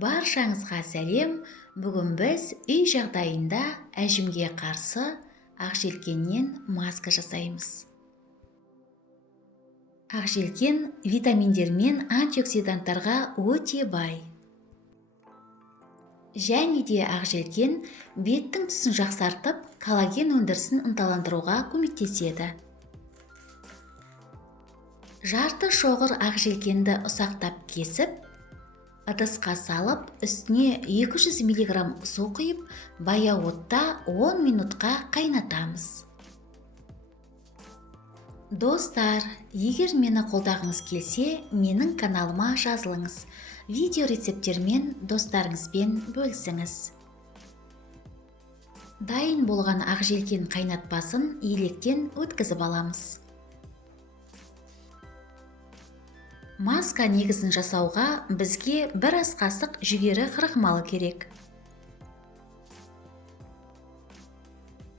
Баршаңызға сәлем. Бүгін біз үй жағдайында әжімге қарсы ақжелкеннен маска жасаймыз. Ақжелкен витаминдер мен антиоксиданттарға өте бай. Және де ақжелкен беттің түсін жақсартып, коллаген өндірісін ынталандыруға көмектеседі. Жарты шоғыр ақжелкенді ұсақтап кесіп, ыдысқа салып, үстіне 200 мг су құйып, баяу отта 10 минутқа қайнатамыз. Достар, егер мені қолдағыңыз келсе, менің каналыма жазылыңыз. Видео рецепттермен достарыңызбен бөлісіңіз. Дайын болған ақжелкен қайнатпасын електен өткізіп аламыз. Маска негізін жасауға бізге 1 ас қасық жүгері крахмалы керек.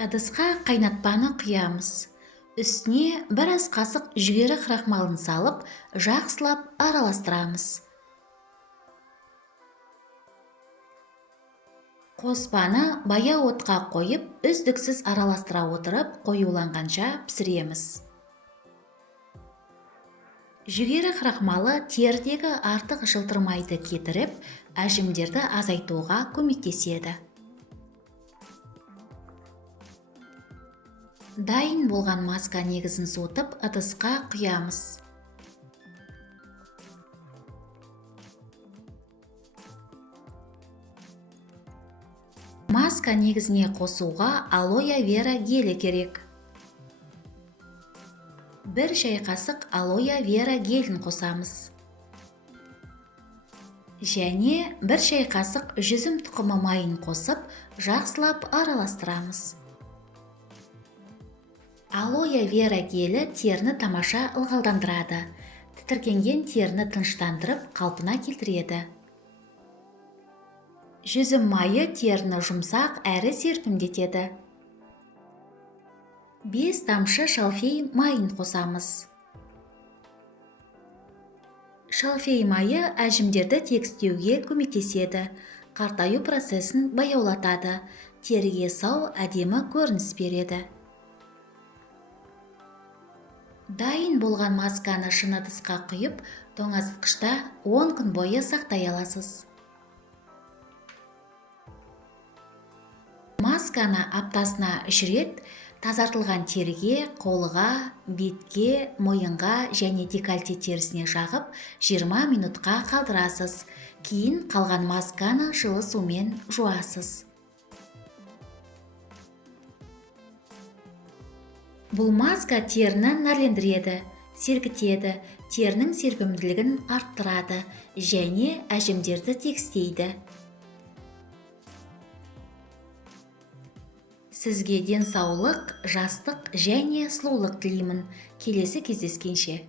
Ыдысқа қайнатпаны құямыз. Үстіне 1 ас қасық жүгері крахмалын салып, жақсылап араластырамыз. Қоспаны баяу отқа қойып, үздіксіз араластыра отырып, қоюланғанша пісіреміз. Жүгері крахмалы терідегі артық жылтырмайды кетіріп, әжімдерді азайтуға көмектеседі. Дайын болған маска негізін суытып, ыдысқа құямыз. Маска негізіне қосуға алоэ вера гелі керек. 1 шай қасық алоэ вера гелін қосамыз. Және 1 шай қасық жүзім тұқымы майын қосып, жақсылап араластырамыз. Алоэ вера гелі теріні тамаша ылғалдандырады. Тітіркенген теріні тыныштандырып, қалпына келтіреді. Жүзім майы теріні жұмсақ әрі серпімдетеді. 5 тамшы шалфей майын қосамыз. Шалфей майы әжімдерді тегістеуге көмектеседі, қартаю процесін баяулатады, теріге сау әдемі көрініс береді. Дайын болған масканы шыны ыдысқа құйып, тоңазытқышта 10 күн бойы сақтай аласыз. Масканы аптасына 3 рет тазартылған теріге, қолыға, бетке, мойынға және декольте терісіне жағып 20 минутқа қалдырасыз. Кейін қалған масканы жылы сумен жуасыз. Бұл маска теріні нәрлендіреді, сергітеді, терінің серпімділігін арттырады және әжімдерді тегістейді. Сізге денсаулық, жастық және сұлулық тілеймін. Келесі кездескенше.